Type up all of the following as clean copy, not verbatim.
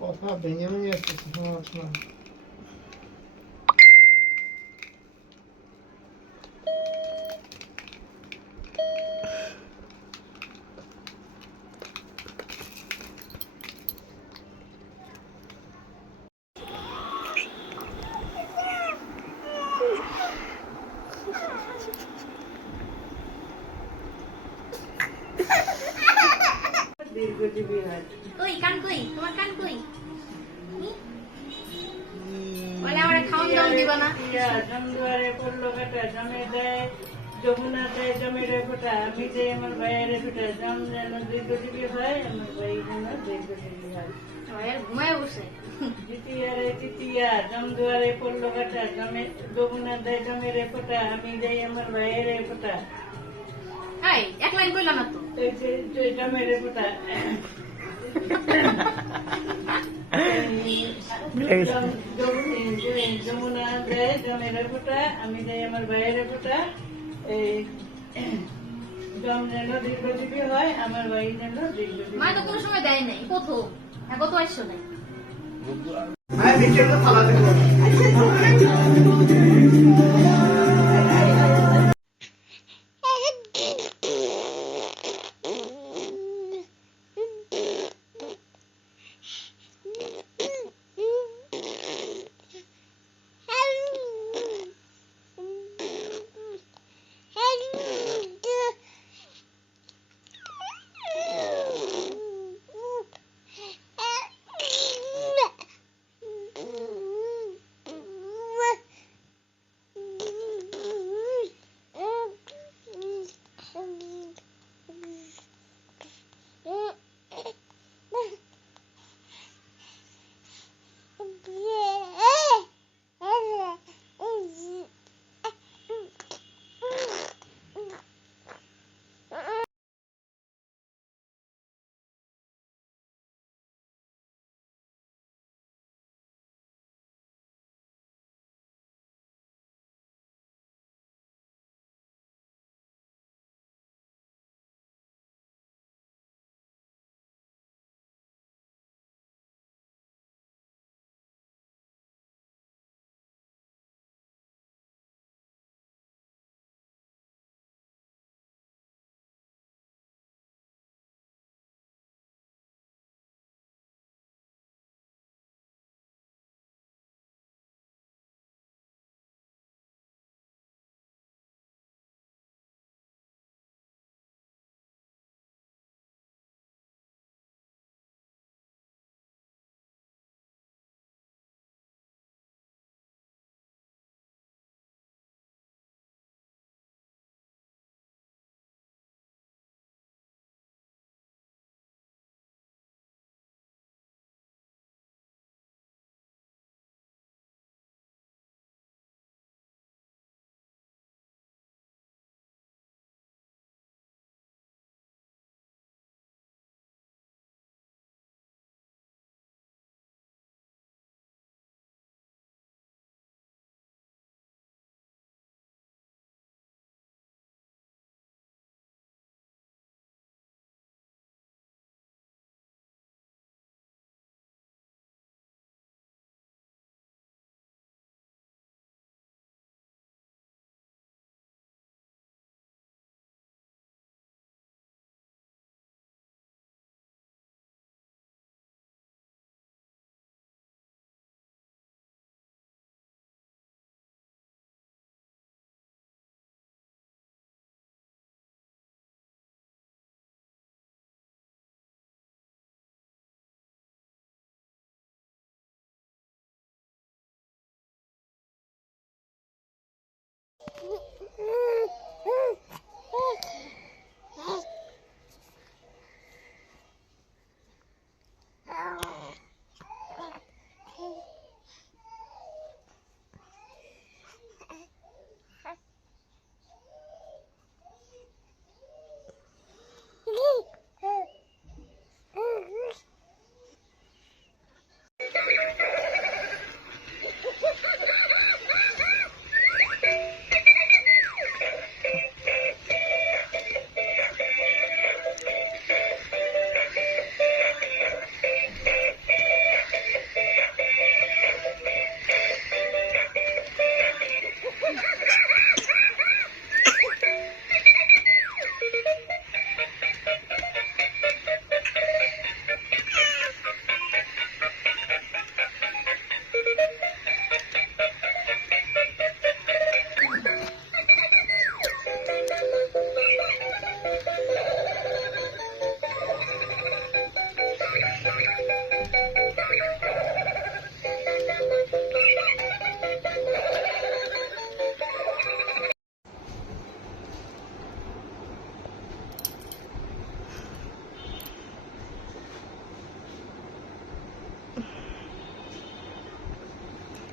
কথা ভেঙে ভেঙে আসতেছে শোনার সময়। দীর্ঘজীবী হয়। কই কান কই তোমার কান কই বলে আমার খাওন দাওন দিবা না জমদুয়ারে পড়লো কাটা জমে দেয় যমুনা দেয় জমের ফোটা আমি যে আমার ভাইয়ের ফোটা জম যেন দীর্ঘজীবী হয় আমার ভাই যেন দীর্ঘজীবী হয়। ভাইয়ের ঘুমায় বসে তৃতীয়া জমদুয়ারে পড়লো কাটা জমে যমুনা দেয় জমের ফোটা আমি যাই আমার ভাইয়ের ফোটা। এই এক লাইন কইলা না তো জমের ফোটা যমুনা দেয় জমের ফোটা আমি যাই আমার ভাইয়ের ফোটা। এই জম যেন দীর্ঘজীবী হয় আমার ভাই যেন দীর্ঘজীবী। মা তো কোনো সময় দেয় নাই প্রথম এখন তো আসছো নাই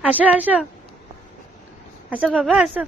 আসো আসো আসো বাবা আসো